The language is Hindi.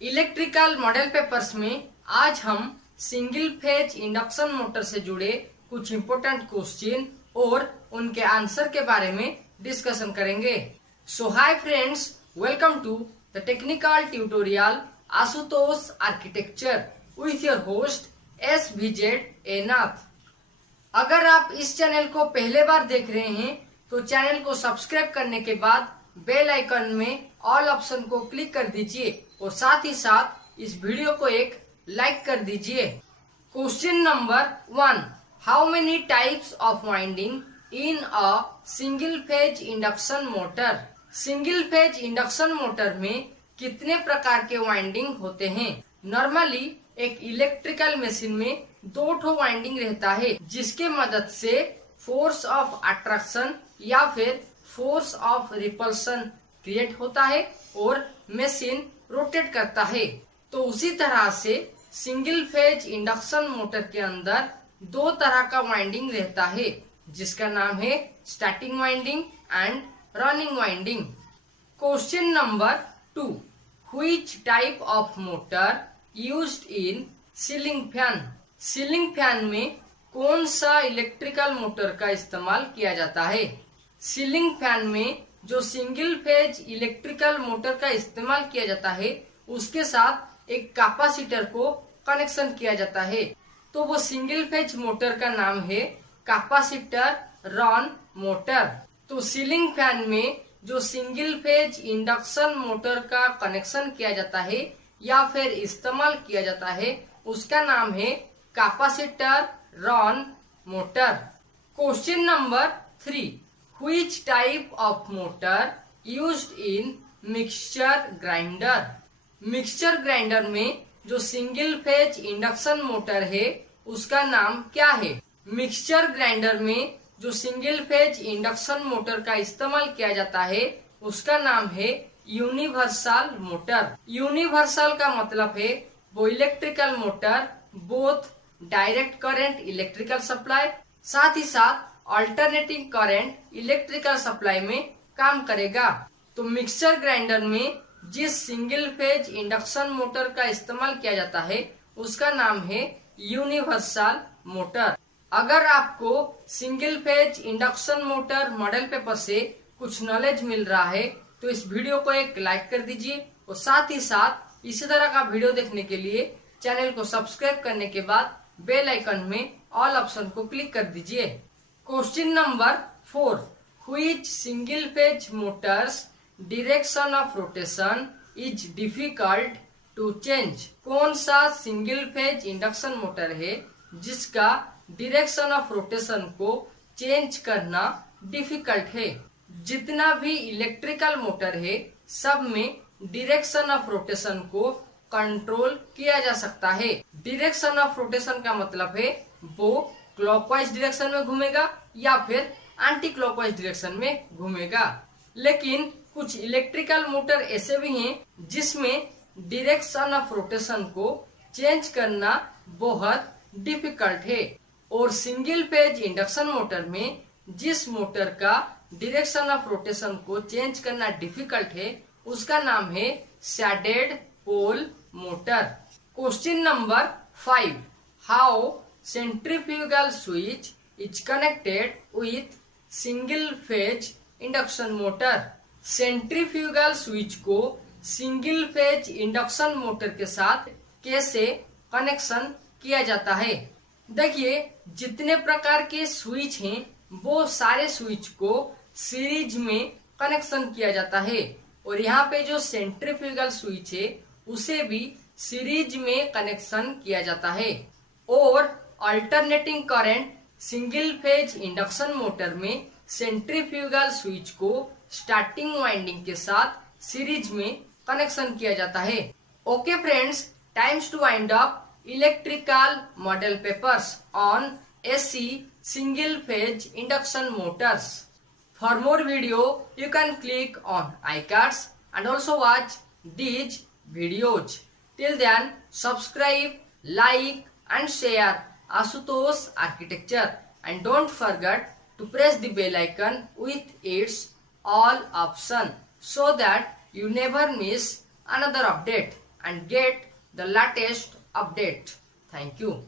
इलेक्ट्रिकल मॉडल पेपर्स में आज हम सिंगल फेज इंडक्शन मोटर से जुड़े कुछ इम्पोर्टेंट क्वेश्चन और उनके आंसर के बारे में डिस्कशन करेंगे। So hi friends, welcome to the technical tutorial Ashutosh architecture with your host SVZ Nath. अगर आप इस चैनल को पहले बार देख रहे हैं तो चैनल को सब्सक्राइब करने के बाद बेल आइकन में ऑल ऑप्शन को क्लिक कर दीजिए और साथ ही साथ इस वीडियो को एक लाइक कर दीजिए। Question number 1, how many types of winding in a single phase induction motor. Single phase induction motor में कितने प्रकार के वाइंडिंग होते हैं। नॉर्मली एक इलेक्ट्रिकल मशीन में 2 ठो वाइंडिंग रहता है जिसके मदद से फोर्स ऑफ अट्रैक्शन या फिर फोर्स ऑफ रिपल्सन क्रिएट होता है और मशीन रोटेट करता है। तो उसी तरह से सिंगल फेज इंडक्शन मोटर के अंदर 2 तरह का वाइंडिंग रहता है जिसका नाम है starting winding and running winding. Question number 2, which type of motor used in ceiling fan. Ceiling fan में कौन सा इलेक्ट्रिकल मोटर का इस्तेमाल किया जाता है। सीलिंग फैन में जो सिंगल फेज इलेक्ट्रिकल मोटर का इस्तेमाल किया जाता है उसके साथ एक कैपेसिटर को कनेक्शन किया जाता है। तो वो सिंगल फेज मोटर का नाम है कैपेसिटर रन मोटर। तो सीलिंग फैन में जो सिंगल फेज इंडक्शन मोटर का कनेक्शन किया जाता है या फिर इस्तेमाल किया जाता है उसका नाम है capacitor run motor. Question number 3, Which type of motor used in mixture grinder। Mixture grinder में जो सिंगल फेज इंडक्शन मोटर है उसका नाम क्या है। मिक्सचर ग्राइंडर में जो सिंगल फेज इंडक्शन मोटर का इस्तेमाल किया जाता है उसका नाम है यूनिवर्सल मोटर। यूनिवर्सल का मतलब है वो electrical motor both direct current electrical supply साथ ही साथ अल्टरनेटिंग करंट इलेक्ट्रिकल सप्लाई में काम करेगा। तो मिक्सचर ग्राइंडर में जिस सिंगल फेज इंडक्शन मोटर का इस्तेमाल किया जाता है उसका नाम है यूनिवर्सल मोटर। अगर आपको single phase induction motor model paper से कुछ नॉलेज मिल रहा है तो इस वीडियो को एक लाइक कर दीजिए और साथ ही साथ इसी तरह का वीडियो देखने के लिए चैनल को सब्सक्राइब करने के बाद बेल आइकन में ऑल ऑप्शन को क्लिक कर दीजिए। Question number 4, which single phase motors direction of rotation is difficult to change. कौन सा सिंगल फेज इंडक्शन मोटर है जिसका डायरेक्शन ऑफ रोटेशन को चेंज करना डिफिकल्ट है। जितना भी इलेक्ट्रिकल मोटर है सब में डायरेक्शन ऑफ रोटेशन को कंट्रोल किया जा सकता है। डायरेक्शन ऑफ रोटेशन का मतलब है वो क्लॉकवाइज डायरेक्शन में घूमेगा या फिर एंटी क्लॉकवाइज डायरेक्शन में घूमेगा। लेकिन कुछ इलेक्ट्रिकल मोटर ऐसे भी हैं जिसमें डायरेक्शन ऑफ रोटेशन को चेंज करना बहुत डिफिकल्ट है। और सिंगल फेज इंडक्शन मोटर में जिस मोटर का डायरेक्शन ऑफ रोटेशन को चेंज करना डिफिकल्ट है उसका नाम है shaded pole motor. Question number 5, how centrifugal switch is connected with single phase induction motor। Centrifugal switch को सिंगल फेज इंडक्शन मोटर के साथ कैसे कनेक्शन किया जाता है। देखिए जितने प्रकार के स्विच हैं वो सारे स्विच को सीरीज में कनेक्शन किया जाता है और यहाँ पे जो सेंट्रीफ्यूगल स्विच है उसे भी सीरीज में कनेक्शन किया जाता है। और alternating current single phase induction motor में सेंट्रीफ्यूगल स्विच को स्टार्टिंग वाइंडिंग के साथ सीरीज में कनेक्शन किया जाता है। Okay friends, times to wind up electrical model papers on AC single phase induction motors। For more video you can click on iCards and also watch these videos। Till then subscribe, like and share Ashutosh Architecture and don't forget to press the bell icon with its all option so that you never miss another update। and get the latest update. Thank you.